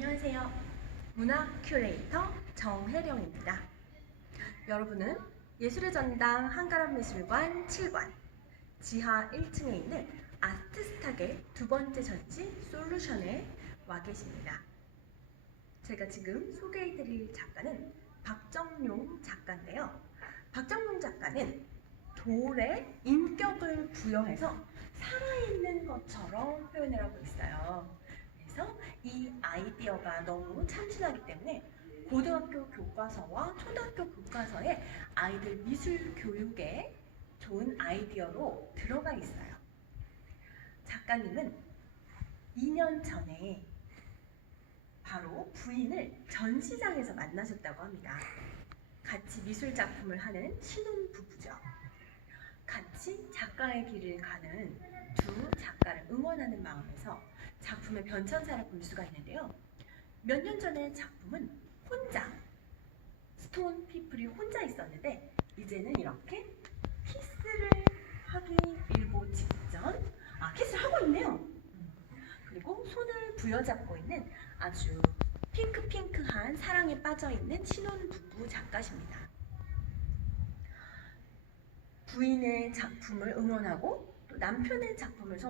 안녕하세요. 문화 큐레이터 정혜령입니다. 여러분은 예술의 전당 한가람 미술관 7관 지하 1층에 있는 아트스탁의 두 번째 전지 솔루션에 와 계십니다. 제가 지금 소개해드릴 작가는 박정용 작가인데요. 박정용 작가는 돌에 인격을 부여해서 살아있는 것처럼 표현을 하고 있어요. 그래서 이 아이디어가 너무 참신하기 때문에 고등학교 교과서와 초등학교 교과서에 아이들 미술 교육에 좋은 아이디어로 들어가 있어요. 작가님은 2년 전에 바로 부인을 전시장에서 만나셨다고 합니다. 같이 미술 작품을 하는 신혼 부부죠. 같이 작가의 길을 가는 두 작가를 응원하는 마음에서 작품의 변천사를 볼 수가 있는데요. 몇 년 전에 작품은 혼자 스톤 피플이 혼자 있었는데 이제는 이렇게 키스를 하기 일보 직전 아 키스를 하고 있네요. 음. 그리고 손을 부여잡고 있는 아주 핑크핑크한 사랑에 빠져 있는 신혼 부부 작가십니다. 부인의 작품을 응원하고 또 남편의 작품을 서로